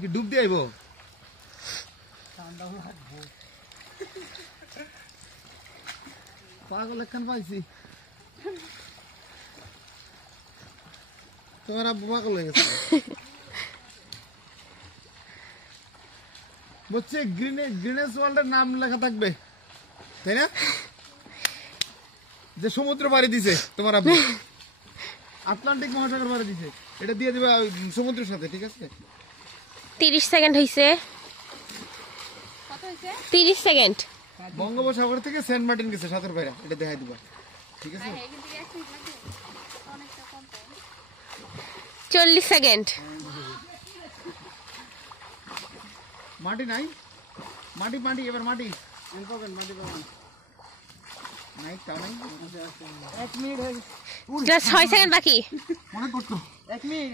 কি ডুব দিয়ে আইবো পাগল একখান পাইছি তোমার আব্বু পাগল হয়ে গেছে বলছে গ্রিনেস ওয়ার্ল্ডের নাম লেখা থাকবে তাই না যে সমুদ্র পাড়ি দিছে তোমার আব্বু আটলান্টিক মহাসাগর পাড়ি দিছে এটা দিয়ে দিবে সমুদ্রের সাথে ঠিক আছে 30 সেকেন্ড হইছে কত হইছে 30 সেকেন্ড বঙ্গোপসাগর থেকে সেন্ট মার্টিন গেছে সাগর বাইরা এটা দেখাই দিবা ঠিক আছে 40 সেকেন্ড মাটি নাই মাটি মাটি এবার মাটি মাটি পাবেন নাই তাও নাই 1 মিনিট হয়ে জাস্ট 6 সেকেন্ড বাকি অনেক কষ্ট 1 মিনিট